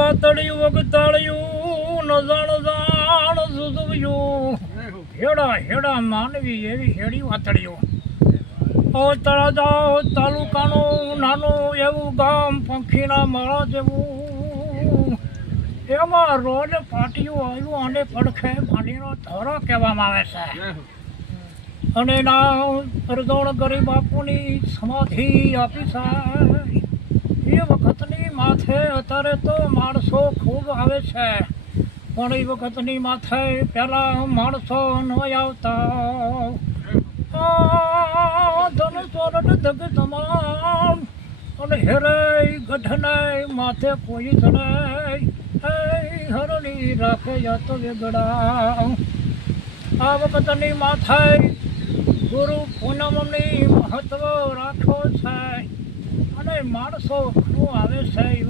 વાતળિયું વગતાળિયું ન જાણ જાણ સુધવ્યું હેડા હેડા માનવી એવી હેડી વાતળિયું તળાજા તાલુકાનું નાનું એવું ગામ પંખીના માળા જેવું એમાં રોજ પાટિયું આવ્યું અને પડખે પાણીનો ધોરો કહેવામાં આવે છે અને ના રજોણ ગરીબ બાપુની સમાધિ આપી છે એ વખતની માથે અત્યારે તો માણસો ખૂબ આવે છે પણ એ વખતની માથે પહેલાં માણસો ન આવતા ધન સોરઠ ધગ તમામ અને હેરે ગઢને માથે કોઈ ચડે હરણી રાખે યા તો વેગડા આ વખતની માથે ગુરુ પૂનમની મહત્વ રાખો છે અને માણસો ઘણું આવે છે એ